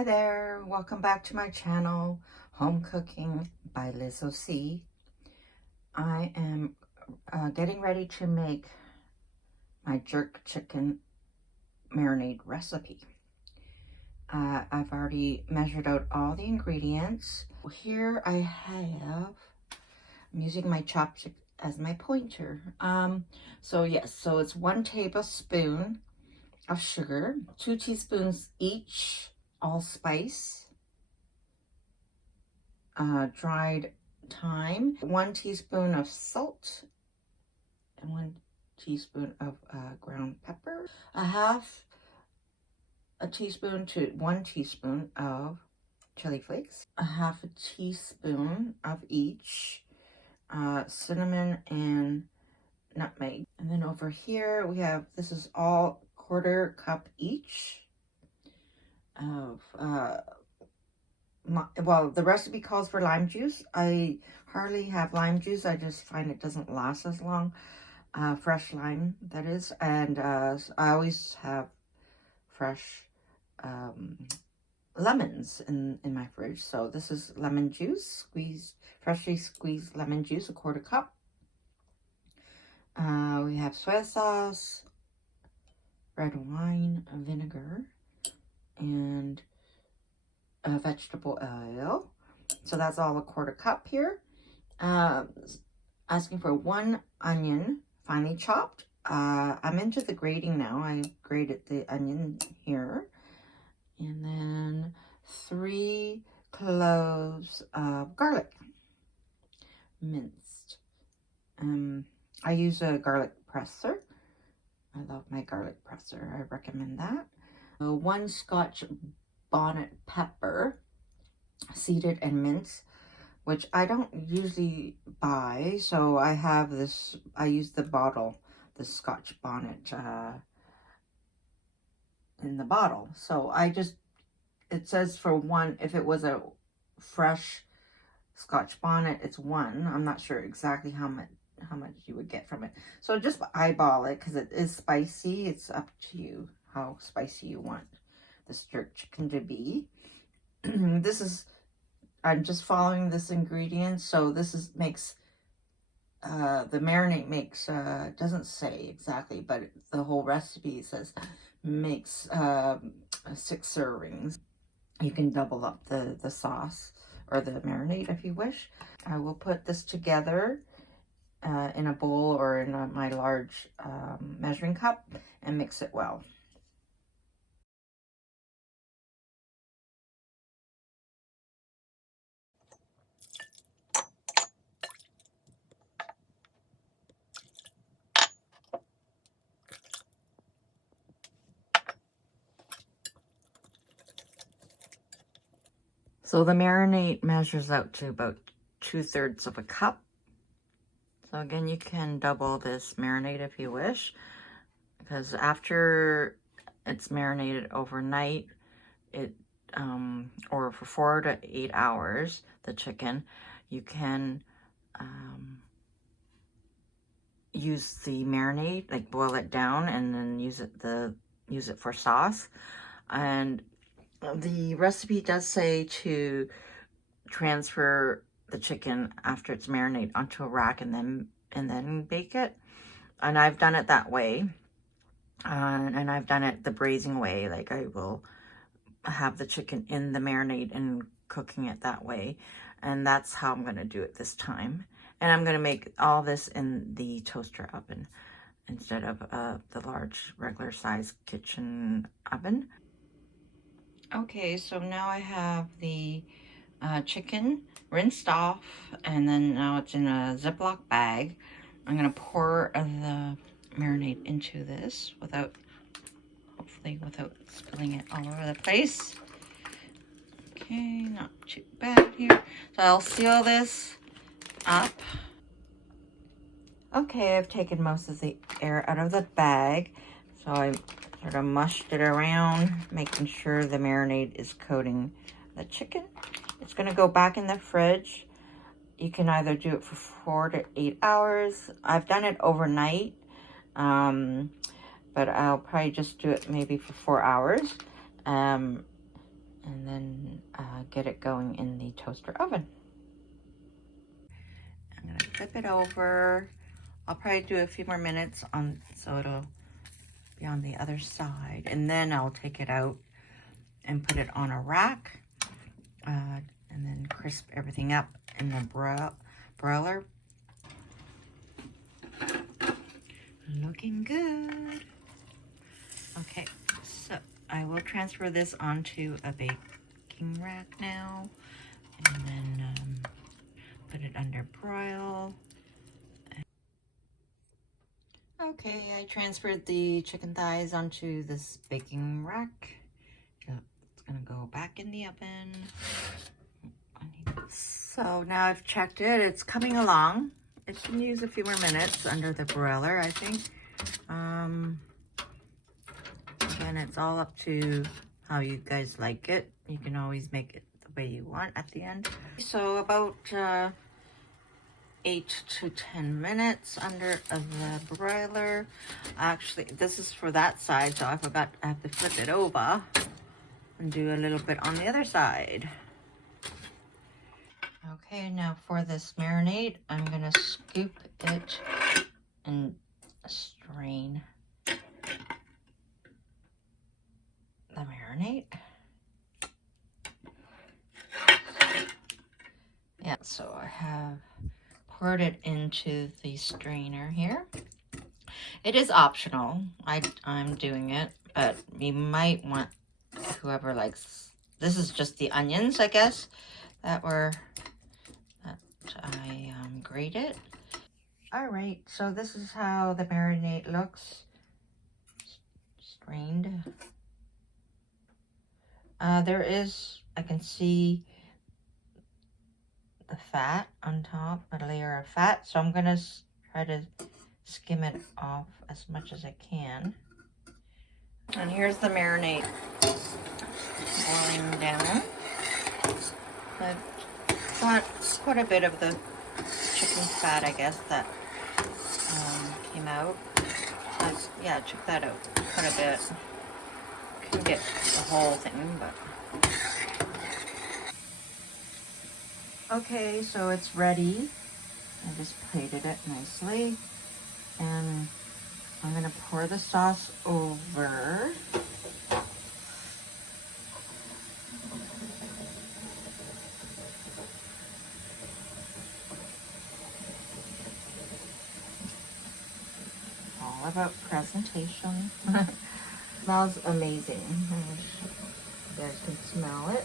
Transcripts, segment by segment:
Hi there, welcome back to my channel, Home Cooking by Lizzo C. I am getting ready to make my jerk chicken marinade recipe. I've already measured out all the ingredients. Here I have, I'm using my chopstick as my pointer. So it's 1 tablespoon of sugar, 2 teaspoons each ALLSPICE, dried thyme, 1 teaspoon of salt, and 1 teaspoon of ground pepper, a teaspoon to 1 teaspoon of chili flakes, a 1/2 teaspoon of each cinnamon and nutmeg. And then over here we have, this is all 1/4 cup each of well, the recipe calls for lime juice. I hardly have lime juice. I just find it doesn't last as long. Fresh lime, that is. And I always have fresh lemons in my fridge. So this is lemon juice, freshly squeezed lemon juice, a 1/4 cup. We have soy sauce, red wine, vinegar, and vegetable oil. So that's all a 1/4 cup here. Asking for 1 onion, finely chopped. I'm into the grating now. I grated the onion here. And then 3 cloves of garlic, minced. I use a garlic presser. I love my garlic presser. I recommend that. 1 Scotch bonnet pepper, seeded and minced, which I don't usually buy. So I have this, I use the bottle, the Scotch bonnet in the bottle. So it says for 1, if it was a fresh Scotch bonnet, it's 1. I'm not sure exactly how much you would get from it. So just eyeball it, because it is spicy. It's up to you how spicy you want this jerk chicken to be. I'm just following this ingredient. So this makes, the marinade makes, doesn't say exactly, but the whole recipe says makes 6 servings. You can double up the sauce or the marinade if you wish. I will put this together in a bowl or in my large measuring cup and mix it well. So the marinade measures out to about 2/3 of a cup. So again, you can double this marinade if you wish, because after it's marinated overnight, or for 4 to 8 hours, the chicken, you can use the marinade, like boil it down and then use it for sauce. And the recipe does say to transfer the chicken after it's marinated onto a rack and then bake it. And I've done it that way. And I've done it the braising way. Like I will have the chicken in the marinade and cooking it that way. And that's how I'm going to do it this time. And I'm going to make all this in the toaster oven instead of the large regular size kitchen oven. Okay, so now I have the chicken rinsed off, and then now it's in a Ziploc bag. I'm going to pour the marinade into this hopefully without spilling it all over the place. Okay, not too bad here. So I'll seal this up. Okay, I've taken most of the air out of the bag. So I sort of mushed it around, making sure the marinade is coating the chicken. It's going to go back in the fridge. You can either do it for 4 to 8 hours. I've done it overnight, but I'll probably just do it maybe for 4 hours. and then get it going in the toaster oven. I'm gonna flip it over. I'll probably do a few more minutes on, so it'll be on the other side, and then I'll take it out and put it on a rack, and then crisp everything up in the broiler. Looking good. Okay, so I will transfer this onto a baking rack now, and then put it under broil. Okay, I transferred the chicken thighs onto this baking rack. It's gonna go back in the oven. So now I've checked it, it's coming along. It can use a few more minutes under the broiler, I think. Again, it's all up to how you guys like it. You can always make it the way you want at the end. So about 8 to 10 minutes under the broiler. Actually, this is for that side, so I forgot I have to flip it over and do a little bit on the other side. Okay, now for this marinade, I'm gonna scoop it and strain the marinade. Yeah, so I have poured it into the strainer here. It is optional. I'm doing it, but you might want, whoever likes, this is just the onions, I guess, that I grated. All right, so this is how the marinade looks, strained. There is, I can see the fat on top, a layer of fat, so I'm gonna try to skim it off as much as I can. And here's the marinade boiling down. I've got quite a bit of the chicken fat, I guess, that came out. Yeah, check that out, quite a bit. Couldn't get the whole thing, but. Okay, so it's ready. I just plated it nicely. And I'm gonna pour the sauce over. All about presentation. Smells amazing. I wish you guys could smell it.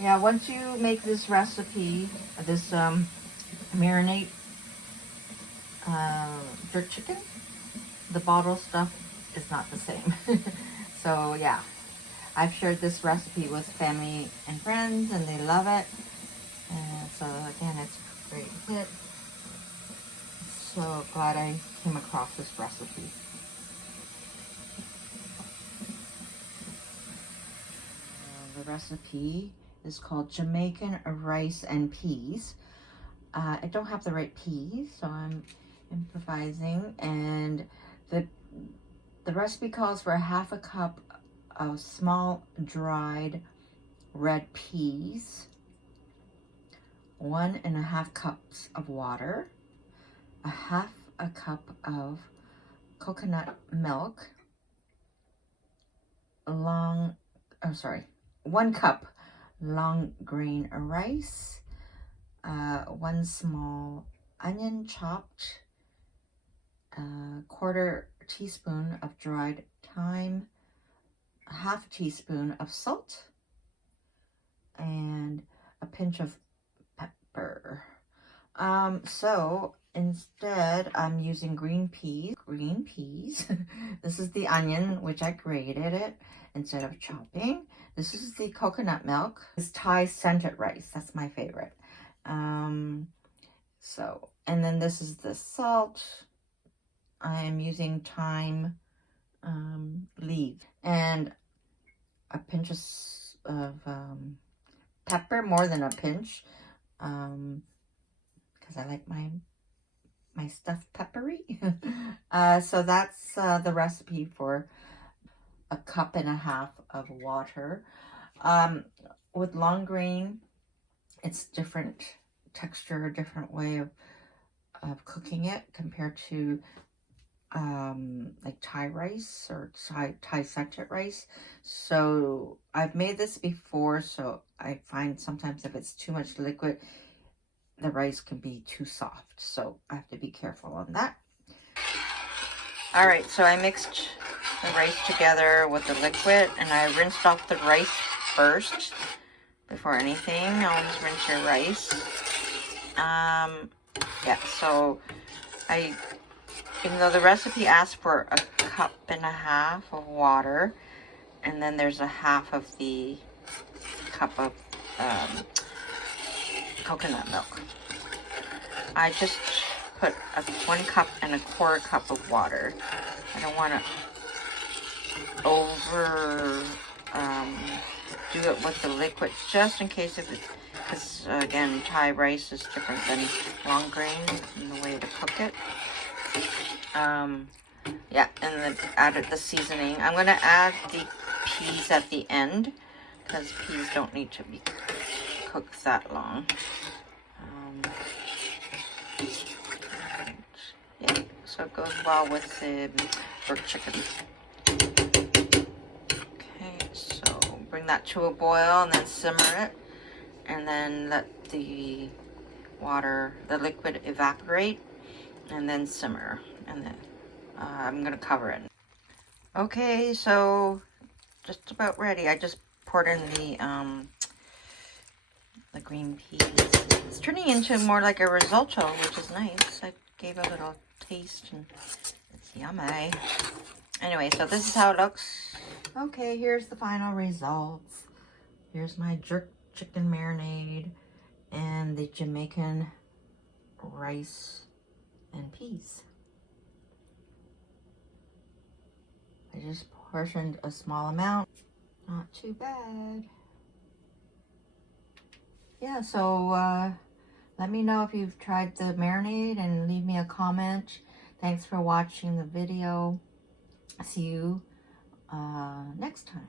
Yeah, once you make this recipe, this marinade jerk chicken, the bottle stuff is not the same. So yeah, I've shared this recipe with family and friends, and they love it. And so again, it's a great hit. So glad I came across this recipe. The recipe is called Jamaican rice and peas. I don't have the right peas, so I'm improvising. And the recipe calls for 1/2 cup of small dried red peas, 1.5 cups of water, 1/2 cup of coconut milk, 1 cup long grain rice, 1 small onion chopped, 1/4 teaspoon of dried thyme, 1/2 teaspoon of salt, and a pinch of pepper. So instead I'm using green peas. This is the onion, which I grated it instead of chopping. This is the coconut milk. This Thai scented rice, that's my favorite. So, and then this is the salt. I'm using thyme leaves and a pinch of pepper, more than a pinch, because I like my stuff peppery. So that's the recipe for 1.5 cups of water. With long grain, it's different texture, different way of cooking it compared to like Thai rice or Thai satay rice. So I've made this before, so I find sometimes if it's too much liquid, the rice can be too soft. So I have to be careful on that. All right, so I mixed the rice together with the liquid, and I rinsed off the rice first before anything. Always rinse your rice. Yeah, so even though the recipe asks for 1.5 cups of water, and then there's 1/2 of the cup of coconut milk, I just put 1.25 cups of water. I don't want to over do it with the liquid, just in case if it, because again, Thai rice is different than long grain in the way to cook it. Yeah, and then added the seasoning. I'm going to add the peas at the end because peas don't need to be cooked that long. Yeah, so it goes well with the jerk chicken. Okay, so bring that to a boil and then simmer it, and then let the liquid evaporate, and then simmer, and then I'm gonna cover it. Okay, so just about ready. I just poured in the green peas. It's turning into more like a risotto, which is nice. I gave a little taste and it's yummy. Anyway, so this is how it looks. Okay, here's the final results. Here's my jerk chicken marinade and the Jamaican rice and peas. I just portioned a small amount. Not too bad. Yeah, so let me know if you've tried the marinade and leave me a comment. Thanks for watching the video. See you next time.